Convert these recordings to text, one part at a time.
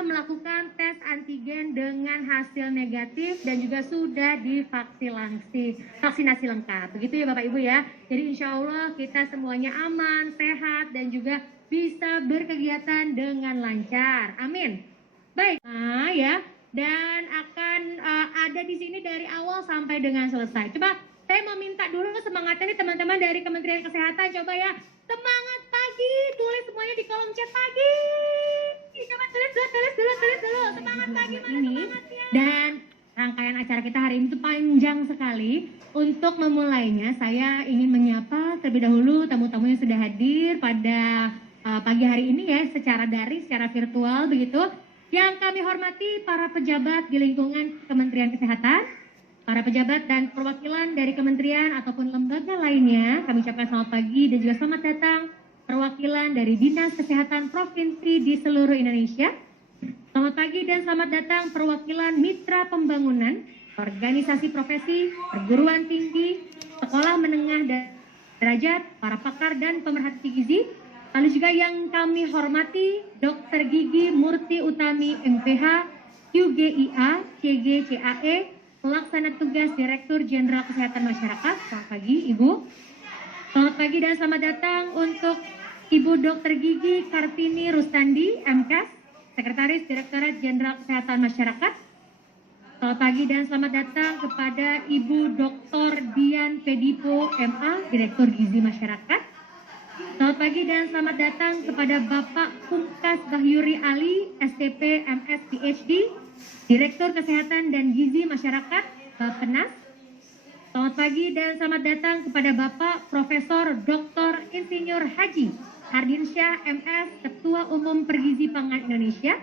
sudah melakukan tes antigen dengan hasil negatif dan juga sudah divaksinasi lengkap. Begitu ya Bapak Ibu ya. Jadi insya Allah kita semuanya aman, sehat dan juga bisa berkegiatan dengan lancar. Amin. Baik, nah ya. Dan akan ada di sini dari awal sampai dengan selesai. Coba saya mau minta dulu semangatnya nih teman-teman dari Kementerian Kesehatan. Coba ya, semangat pagi, tulis semuanya di kolom chat pagi. Coba tulis dulu. Semangat pagi, mana semangatnya? Dan rangkaian acara kita hari ini itu panjang sekali. Untuk memulainya, saya ingin menyapa terlebih dahulu tamu-tamu yang sudah hadir pada pagi hari ini ya, secara daring, secara virtual begitu. Yang kami hormati para pejabat di lingkungan Kementerian Kesehatan, para pejabat dan perwakilan dari kementerian ataupun lembaga lainnya, kami ucapkan selamat pagi dan juga selamat datang perwakilan dari Dinas Kesehatan Provinsi di seluruh Indonesia. Selamat pagi dan selamat datang perwakilan mitra pembangunan, organisasi profesi, perguruan tinggi, sekolah menengah dan derajat, para pakar dan pemerhati gizi. Lalu juga yang kami hormati Dr. Gigi Murti Utami MPH, QGIA, CGCAE, Pelaksana Tugas Direktur Jenderal Kesehatan Masyarakat. Selamat pagi Ibu. Selamat pagi dan selamat datang untuk Ibu Dr. Gigi Kartini Rustandi, MKes, Sekretaris Direktorat Jenderal Kesehatan Masyarakat. Selamat pagi dan selamat datang kepada Ibu Dr. Dian Pedipo, MA, Direktur Gizi Masyarakat. Selamat pagi dan selamat datang kepada Bapak Pungkas Bahyuri Ali, STP MS PhD, Direktur Kesehatan dan Gizi Masyarakat, Bappenas. Selamat pagi dan selamat datang kepada Bapak Profesor Dr. Insinyur Haji Hardinsyah MS, Ketua Umum Pergizi Pangan Indonesia.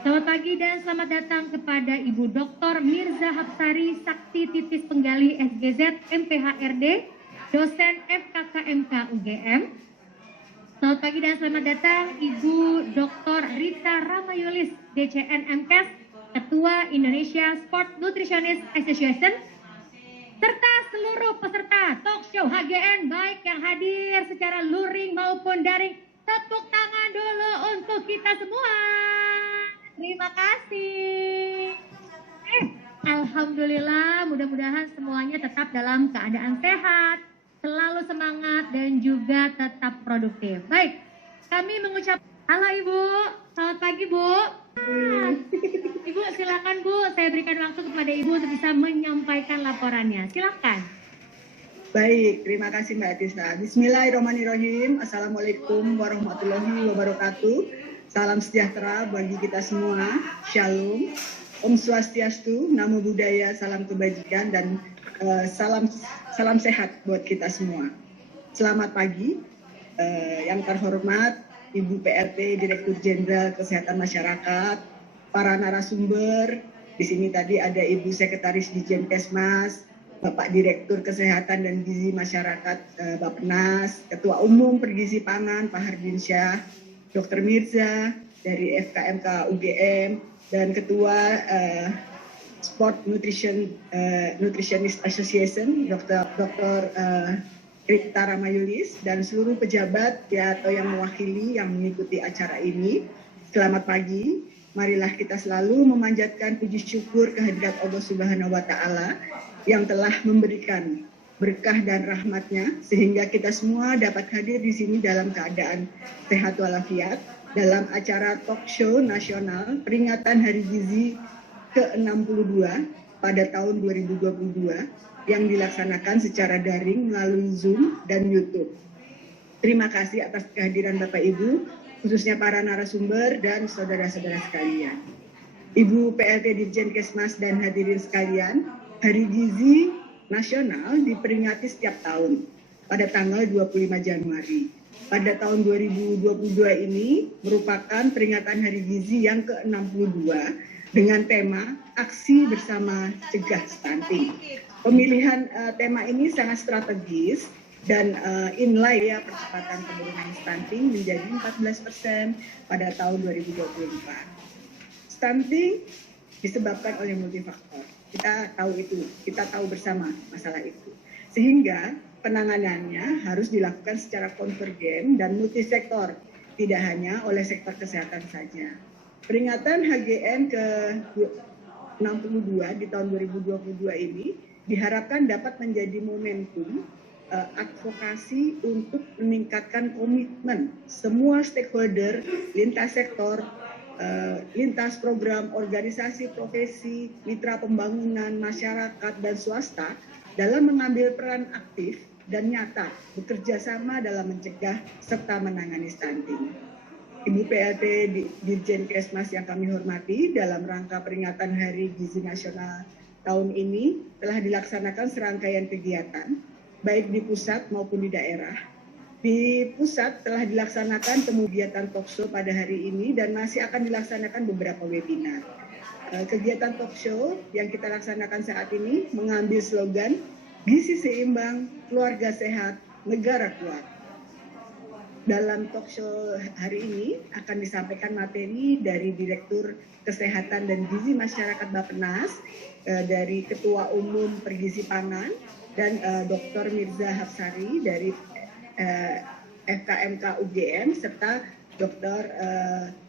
Selamat pagi dan selamat datang kepada Ibu Dr. Mirza Hapsari Sakti Titis Penggali SGZ MPHRD, dosen FKKMK UGM. Selamat pagi dan selamat datang Ibu Dr. Rita Ramayulis DCN MKes, Ketua Indonesia Sport Nutritionist Association, serta seluruh peserta talk show HGN baik yang hadir secara luring maupun daring. Tepuk tangan dulu untuk kita semua. Terima kasih. Alhamdulillah, mudah-mudahan semuanya tetap dalam keadaan sehat, selalu semangat dan juga tetap produktif. Baik, kami mengucap halo Ibu, selamat pagi Bu. Ibu silakan Bu, saya berikan waktu kepada Ibu untuk bisa menyampaikan laporannya. Silakan. Baik, terima kasih Mbak Tisa. Bismillahirrahmanirrahim. Assalamualaikum warahmatullahi wabarakatuh. Salam sejahtera bagi kita semua. Shalom. Om Swastiastu, Namo Buddhaya, salam kebajikan dan salam sehat buat kita semua. Selamat pagi, yang terhormat Ibu PRT Direktur Jenderal Kesehatan Masyarakat, para narasumber. Di sini tadi ada Ibu Sekretaris Dijen Kesmas, Bapak Direktur Kesehatan dan Gizi Masyarakat Bappenas, Ketua Umum Pergizi Pangan Pak Hardinsyah, Dr. Mirza dari FKMK UGM, dan Ketua Sport Nutritionist Association, Dr. Rita Ramayulis, dan seluruh pejabat ya, atau yang mewakili yang mengikuti acara ini. Selamat pagi. Marilah kita selalu memanjatkan puji syukur kehadirat Allah Subhanahu wa Ta'ala yang telah memberikan berkah dan rahmatnya sehingga kita semua dapat hadir di sini dalam keadaan sehat walafiat dalam acara talk show nasional peringatan Hari Gizi ke-62 pada tahun 2022 yang dilaksanakan secara daring melalui Zoom dan YouTube. Terima kasih atas kehadiran Bapak Ibu, khususnya para narasumber dan saudara-saudara sekalian. Ibu PLT Dirjen Kesmas dan hadirin sekalian, Hari Gizi Nasional diperingati setiap tahun pada tanggal 25 Januari. Pada tahun 2022 ini merupakan peringatan Hari Gizi yang ke-62 dengan tema Aksi Bersama Cegah Stunting. Pemilihan tema ini sangat strategis dan inline ya percepatan penurunan stunting menjadi 14% pada tahun 2024. Stunting disebabkan oleh multifaktor. Kita tahu itu, kita tahu bersama masalah itu. Sehingga penanganannya harus dilakukan secara konvergen dan multisektor, tidak hanya oleh sektor kesehatan saja. Peringatan HGN ke-62 di tahun 2022 ini diharapkan dapat menjadi momentum advokasi untuk meningkatkan komitmen semua stakeholder, lintas sektor, lintas program, organisasi profesi, mitra pembangunan, masyarakat, dan swasta dalam mengambil peran aktif dan nyata bekerja sama dalam mencegah serta menangani stunting. Ibu PLT Dirjen Kesmas yang kami hormati, dalam rangka peringatan Hari Gizi Nasional tahun ini telah dilaksanakan serangkaian kegiatan, baik di pusat maupun di daerah. Di pusat telah dilaksanakan kegiatan talkshow pada hari ini dan masih akan dilaksanakan beberapa webinar. Kegiatan talkshow yang kita laksanakan saat ini mengambil slogan gizi seimbang, keluarga sehat, negara kuat. Dalam talkshow hari ini akan disampaikan materi dari Direktur Kesehatan dan Gizi Masyarakat Bappenas, dari Ketua Umum Pergizi Pangan, dan Dr. Mirza Hapsari dari FKMK UGM, serta Dr.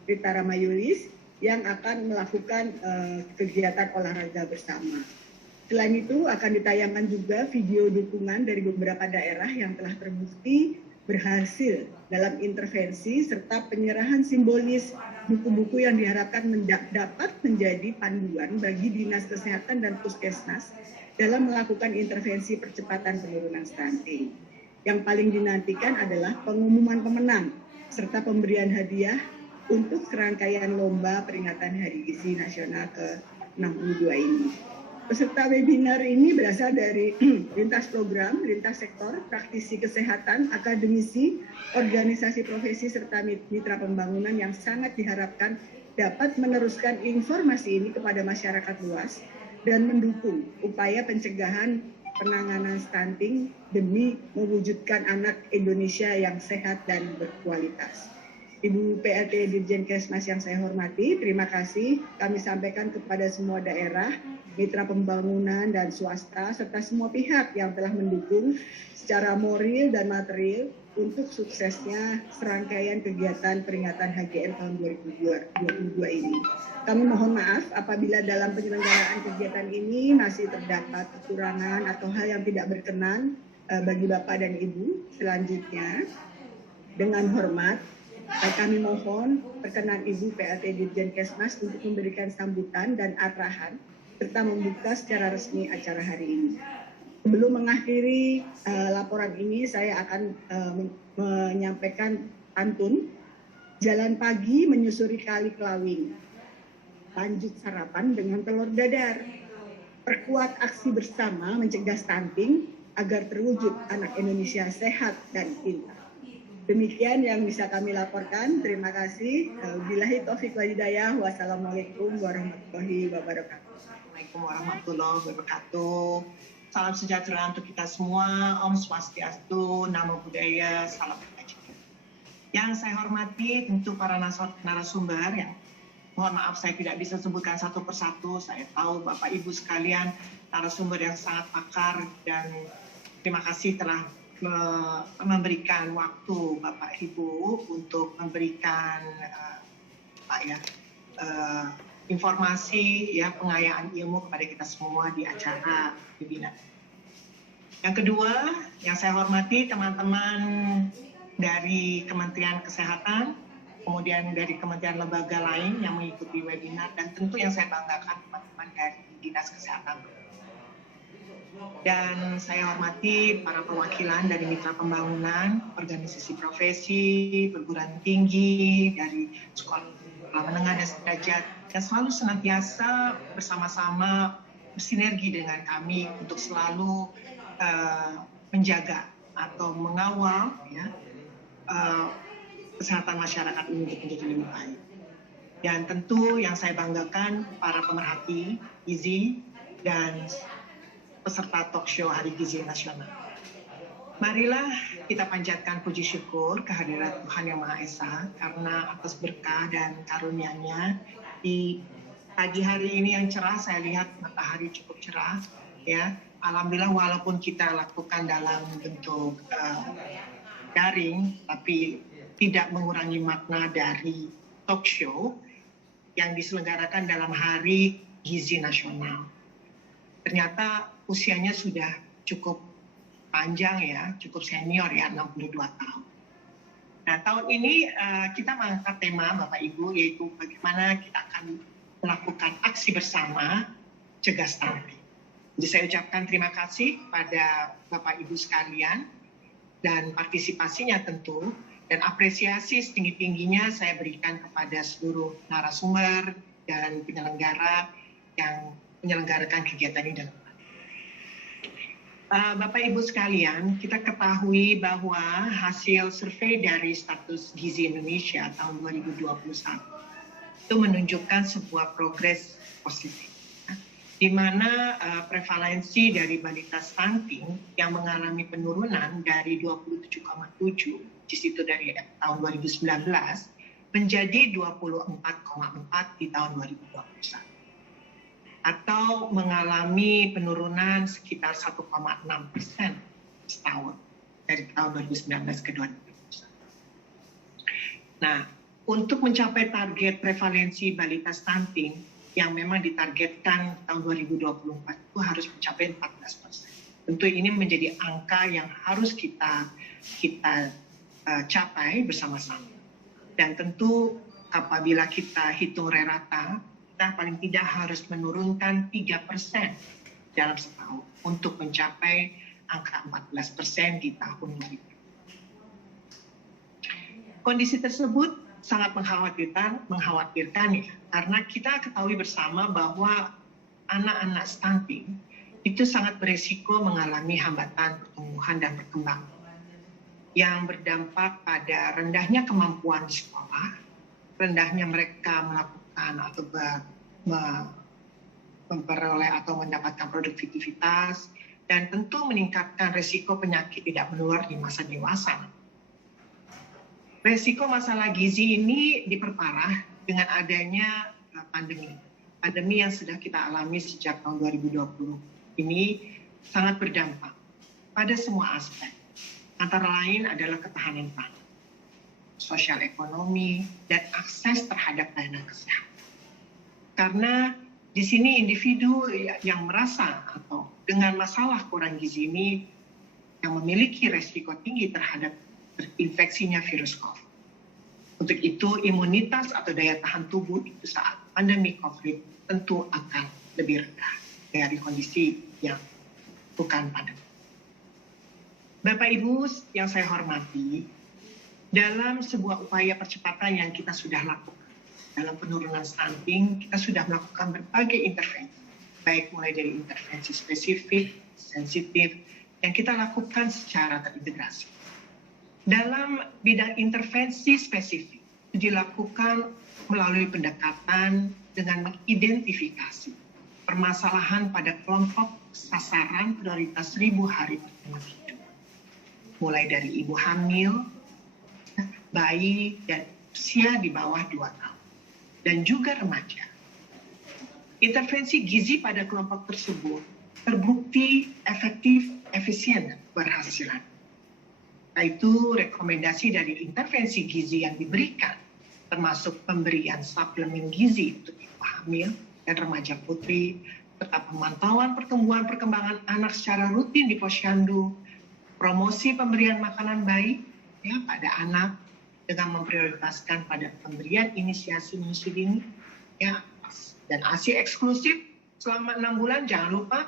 Rita Ramayulis yang akan melakukan kegiatan olahraga bersama. Selain itu akan ditayangkan juga video dukungan dari beberapa daerah yang telah terbukti berhasil dalam intervensi serta penyerahan simbolis buku-buku yang diharapkan dapat menjadi panduan bagi Dinas Kesehatan dan Puskesmas dalam melakukan intervensi percepatan penurunan stunting. Yang paling dinantikan adalah pengumuman pemenang serta pemberian hadiah untuk serangkaian lomba peringatan Hari Gizi Nasional ke-62 ini. Peserta webinar ini berasal dari lintas program, lintas sektor, praktisi kesehatan, akademisi, organisasi profesi, serta mitra pembangunan yang sangat diharapkan dapat meneruskan informasi ini kepada masyarakat luas dan mendukung upaya pencegahan penanganan stunting demi mewujudkan anak Indonesia yang sehat dan berkualitas. Ibu PLT Dirjen Kesmas yang saya hormati, terima kasih kami sampaikan kepada semua daerah, mitra pembangunan dan swasta, serta semua pihak yang telah mendukung secara moral dan material untuk suksesnya serangkaian kegiatan peringatan HGN tahun 2022 ini. Kami mohon maaf apabila dalam penyelenggaraan kegiatan ini masih terdapat kekurangan atau hal yang tidak berkenan bagi Bapak dan Ibu. Selanjutnya, dengan hormat, kami mohon perkenan Ibu PLT Dirjen Kesmas untuk memberikan sambutan dan arahan serta membuka secara resmi acara hari ini. Sebelum mengakhiri laporan ini, saya akan menyampaikan pantun. Jalan pagi menyusuri kali Kelawing, lanjut sarapan dengan telur dadar. Perkuat aksi bersama mencegah stunting agar terwujud anak Indonesia sehat dan pintar. Demikian yang bisa kami laporkan. Terima kasih. Billahi taufiq wal hidayah. Wassalamualaikum warahmatullahi wabarakatuh. Assalamualaikum warahmatullahi wabarakatuh. Salam sejahtera untuk kita semua. Om Swastiastu, Namo Buddhaya, salam kebajikan. Yang saya hormati tentu para narasumber yang mohon maaf saya tidak bisa sebutkan satu persatu. Saya tahu Bapak Ibu sekalian narasumber yang sangat pakar dan terima kasih telah memberikan waktu Bapak Ibu untuk memberikan informasi pengayaan ilmu kepada kita semua di acara webinar. Yang kedua, yang saya hormati teman-teman dari Kementerian Kesehatan, kemudian dari kementerian lembaga lain yang mengikuti webinar, dan tentu yang saya banggakan teman-teman dari Dinas Kesehatan. Dan saya hormati para perwakilan dari mitra pembangunan, organisasi profesi, perguruan tinggi, dari sekolah menengah dan sederajat, yang selalu senantiasa bersama-sama bersinergi dengan kami untuk selalu menjaga atau mengawal kesehatan masyarakat ini untuk menjadi lebih baik. Dan tentu yang saya banggakan para pemerhati gizi dan peserta talkshow Hari Gizi Nasional. Marilah kita panjatkan puji syukur kehadirat Tuhan Yang Maha Esa karena atas berkah dan karunia-Nya di pagi hari ini yang cerah. Saya lihat matahari cukup cerah, ya. Alhamdulillah, walaupun kita lakukan dalam bentuk daring, tapi tidak mengurangi makna dari talkshow. yang diselenggarakan dalam Hari Gizi Nasional. Ternyata usianya sudah cukup panjang ya, cukup senior ya, 62 tahun. Nah, tahun ini kita mengangkat tema Bapak Ibu, yaitu bagaimana kita akan melakukan aksi bersama cegah stunting. Jadi saya ucapkan terima kasih pada Bapak Ibu sekalian dan partisipasinya tentu, dan apresiasi setinggi-tingginya saya berikan kepada seluruh narasumber dan penyelenggara yang menyelenggarakan kegiatan ini dalam Bapak Ibu sekalian, kita ketahui bahwa hasil survei dari Status Gizi Indonesia tahun 2021 itu menunjukkan sebuah progres positif, di mana prevalensi dari balita stunting yang mengalami penurunan dari 27,7 di situ dari tahun 2019 menjadi 24,4 di tahun 2021. Atau mengalami penurunan sekitar 1,6% setahun dari tahun 2019 ke 2021. Nah, untuk mencapai target prevalensi balita stunting yang memang ditargetkan tahun 2024 itu harus mencapai 14%. Tentu ini menjadi angka yang harus kita capai bersama-sama. Dan tentu apabila kita hitung rata, kita paling tidak harus menurunkan 3% dalam setahun untuk mencapai angka 14% di tahun ini. Kondisi tersebut sangat mengkhawatirkan ya, karena kita ketahui bersama bahwa anak-anak stunting itu sangat beresiko mengalami hambatan pertumbuhan dan perkembangan yang berdampak pada rendahnya kemampuan di sekolah, rendahnya mereka melakukan atau memperoleh atau mendapatkan produktivitas, dan tentu meningkatkan resiko penyakit tidak menular di masa dewasa. Resiko masalah gizi ini diperparah dengan adanya pandemi yang sudah kita alami sejak tahun 2020 ini sangat berdampak pada semua aspek. Antara lain adalah ketahanan pangan, sosial ekonomi, dan akses terhadap layanan kesehatan. Karena di sini individu yang merasa atau dengan masalah kurang gizi ini yang memiliki resiko tinggi terhadap terinfeksinya virus COVID. Untuk itu imunitas atau daya tahan tubuh itu saat pandemi COVID tentu akan lebih rendah dari kondisi yang bukan pandemi. Bapak Ibu yang saya hormati, dalam sebuah upaya percepatan yang kita sudah lakukan dalam penurunan stunting, kita sudah melakukan berbagai intervensi, baik mulai dari intervensi spesifik, sensitif, yang kita lakukan secara terintegrasi. Dalam bidang intervensi spesifik, dilakukan melalui pendekatan dengan mengidentifikasi permasalahan pada kelompok sasaran prioritas 1000 hari pertama hidup. Mulai dari ibu hamil, bayi, dan usia di bawah 2 tahun. Dan juga remaja. Intervensi gizi pada kelompok tersebut terbukti efektif, efisien, berhasilan. Yaitu rekomendasi dari intervensi gizi yang diberikan, termasuk pemberian suplemen gizi untuk ibu hamil dan remaja putri, serta pemantauan pertumbuhan perkembangan anak secara rutin di posyandu, promosi pemberian makanan bayi ya, pada anak, dengan memprioritaskan pada pemberian inisiasi menyusui dini, ya, dan ASI eksklusif selama 6 bulan jangan lupa,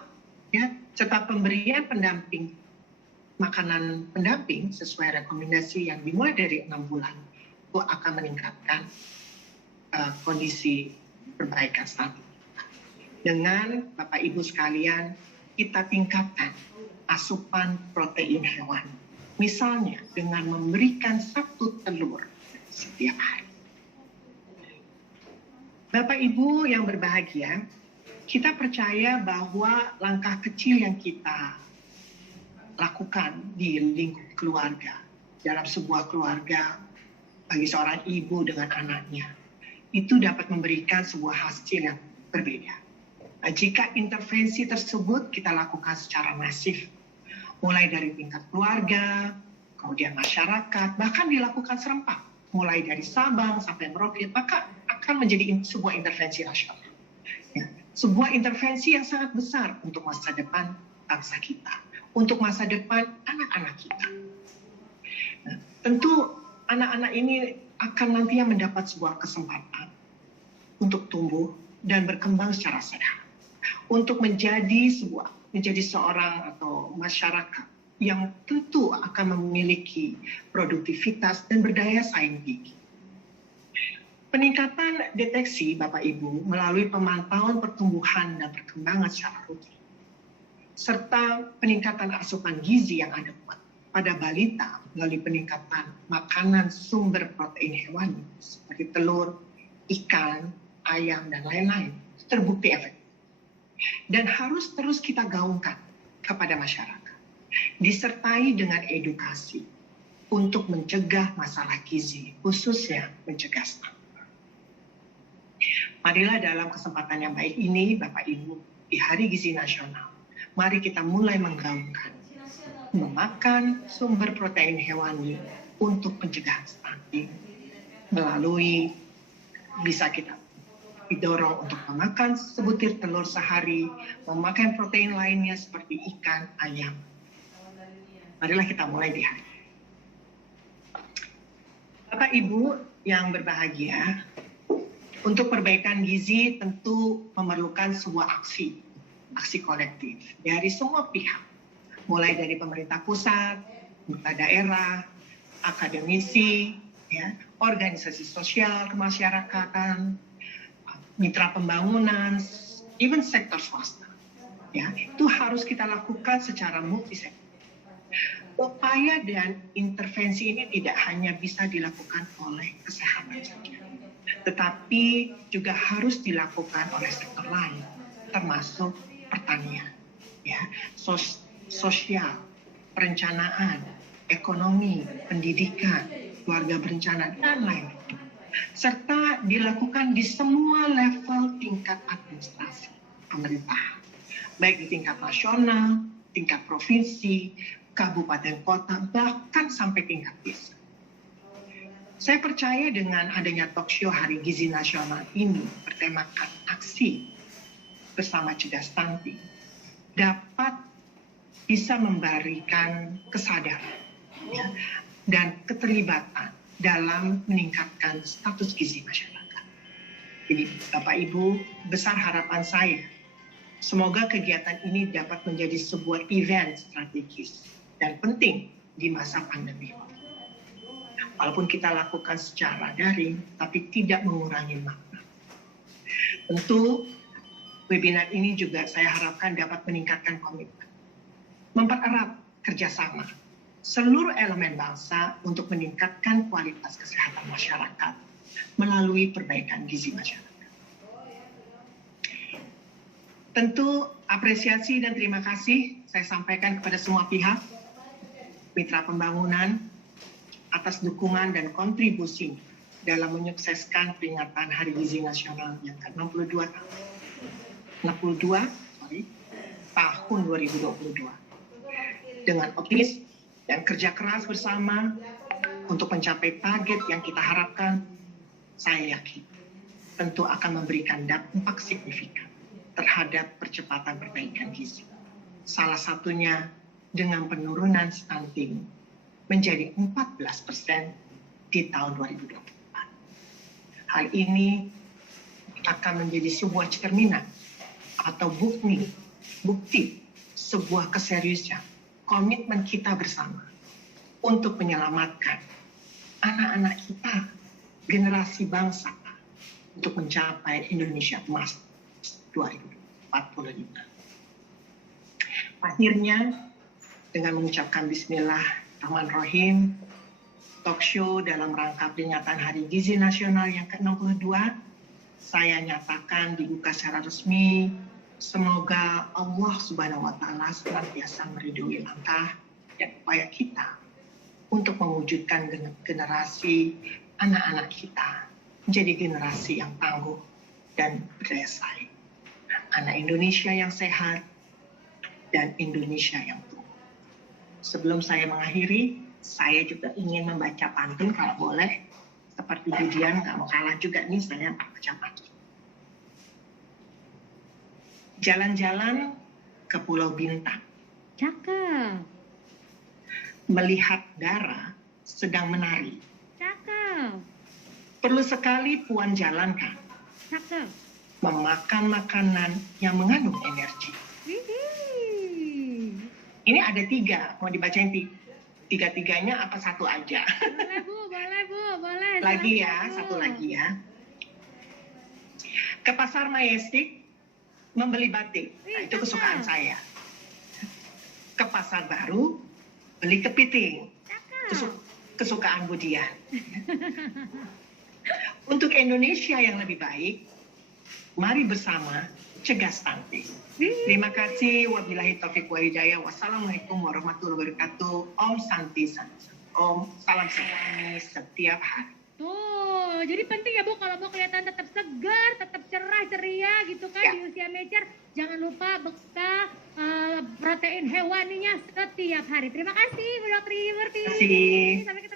ya, serta pemberian pendamping makanan pendamping sesuai rekomendasi yang dimulai dari 6 bulan itu akan meningkatkan kondisi perbaikan stunting. Dengan Bapak Ibu sekalian kita tingkatkan asupan protein hewan. Misalnya dengan memberikan 1 telur setiap hari. Bapak Ibu yang berbahagia, kita percaya bahwa langkah kecil yang kita lakukan di lingkup keluarga, dalam sebuah keluarga bagi seorang ibu dengan anaknya, itu dapat memberikan sebuah hasil yang berbeda. Nah, jika intervensi tersebut kita lakukan secara masif, mulai dari tingkat keluarga, kemudian masyarakat, bahkan dilakukan serempak, mulai dari Sabang sampai Merauke, maka akan menjadi sebuah intervensi nasional. Ya, sebuah intervensi yang sangat besar untuk masa depan bangsa kita, untuk masa depan anak-anak kita. Nah, tentu anak-anak ini akan nantinya mendapat sebuah kesempatan untuk tumbuh dan berkembang secara sehat, untuk menjadi seorang atau masyarakat yang tentu akan memiliki produktivitas dan berdaya saing tinggi. Peningkatan deteksi Bapak Ibu melalui pemantauan pertumbuhan dan perkembangan secara rutin, serta peningkatan asupan gizi yang adekuat pada balita melalui peningkatan makanan sumber protein hewani seperti telur, ikan, ayam, dan lain-lain terbukti efektif. Dan harus terus kita gaungkan kepada masyarakat, disertai dengan edukasi untuk mencegah masalah gizi, khususnya mencegah stunting. Marilah dalam kesempatan yang baik ini, Bapak Ibu, di Hari Gizi Nasional, mari kita mulai menggaungkan memakan sumber protein hewani untuk mencegah stunting melalui bisa kita didorong untuk memakan sebutir telur sehari, memakan protein lainnya seperti ikan, ayam. Marilah kita mulai di hari. Bapak Ibu yang berbahagia, untuk perbaikan gizi tentu memerlukan sebuah aksi kolektif dari semua pihak, mulai dari pemerintah pusat, pemerintah daerah, akademisi, ya, organisasi sosial kemasyarakatan, mitra pembangunan, even sektor swasta. Ya, itu harus kita lakukan secara multisektor. Upaya dan intervensi ini tidak hanya bisa dilakukan oleh kesehatan saja, tetapi juga harus dilakukan oleh sektor lain, termasuk pertanian, ya, sosial, perencanaan, ekonomi, pendidikan, keluarga berencana, dan lain-lain. Serta dilakukan di semua level tingkat administrasi pemerintah, baik di tingkat nasional, tingkat provinsi, kabupaten kota, bahkan sampai tingkat desa. Saya percaya dengan adanya talk show Hari Gizi Nasional ini bertemakan aksi bersama cegah stunting dapat bisa memberikan kesadaran, ya, dan keterlibatan dalam meningkatkan status gizi masyarakat. Jadi Bapak Ibu, besar harapan saya, semoga kegiatan ini dapat menjadi sebuah event strategis dan penting di masa pandemi. Walaupun kita lakukan secara daring, tapi tidak mengurangi makna. Tentu, webinar ini juga saya harapkan dapat meningkatkan komitmen, mempererat kerjasama seluruh elemen bangsa untuk meningkatkan kualitas kesehatan masyarakat melalui perbaikan gizi masyarakat. Tentu, apresiasi dan terima kasih saya sampaikan kepada semua pihak, mitra pembangunan, atas dukungan dan kontribusi dalam menyukseskan peringatan Hari Gizi Nasional yang ke-62 tahun 2022. Dengan optimis dan kerja keras bersama untuk mencapai target yang kita harapkan, saya yakin tentu akan memberikan dampak signifikan terhadap percepatan perbaikan gizi. Salah satunya dengan penurunan stunting menjadi 14% di tahun 2024. Hal ini akan menjadi sebuah cerminan atau bukti sebuah keseriusan, komitmen kita bersama untuk menyelamatkan anak-anak kita, generasi bangsa, untuk mencapai Indonesia Emas 2045. Akhirnya, dengan mengucapkan Bismillahirrahmanirrahim, talk show dalam rangka peringatan Hari Gizi Nasional yang ke-62, saya nyatakan dibuka secara resmi. Semoga Allah Subhanahu wa Ta'ala senantiasa meridhoi langkah dan upaya kita untuk mewujudkan generasi anak-anak kita menjadi generasi yang tangguh dan berdaya saing. Anak Indonesia yang sehat dan Indonesia yang tumbuh. Sebelum saya mengakhiri, saya juga ingin membaca pantun kalau boleh. seperti Budian nggak mau kalah juga nih, saya 4 jam pagi. Jalan-jalan ke Pulau Bintang, Cakep. melihat Dara sedang menari. Cakep. Perlu sekali Puan jalankan, Cakep. memakan makanan yang mengandung energi. Widih. Ini ada 3, mau dibacain 3-tiganya apa satu aja? Boleh Bu, boleh Bu, boleh. Lagi ya, Silahkan, Bu. satu lagi ya. Ke Pasar Majestic membeli batik, nah, itu kesukaan saya. Ke Pasar Baru beli kepiting, Cakep. kesukaan Budian. Untuk Indonesia yang lebih baik, mari bersama cegah stunting. Terima kasih. Wabillahi taufiq wa hidayah. Wassalamualaikum warahmatullahi wabarakatuh. Om Santi Santi. Om salam sejahtera setiap hari. Tuh, jadi penting ya Bu kalau mau kelihatan tetap segar, tetap cerah, ceria gitu kan Ya. di usia mature. Jangan lupa bekal protein hewaninya setiap hari. Terima kasih Bu Dr. Yumurti. Terima kasih. Sampai ketemu.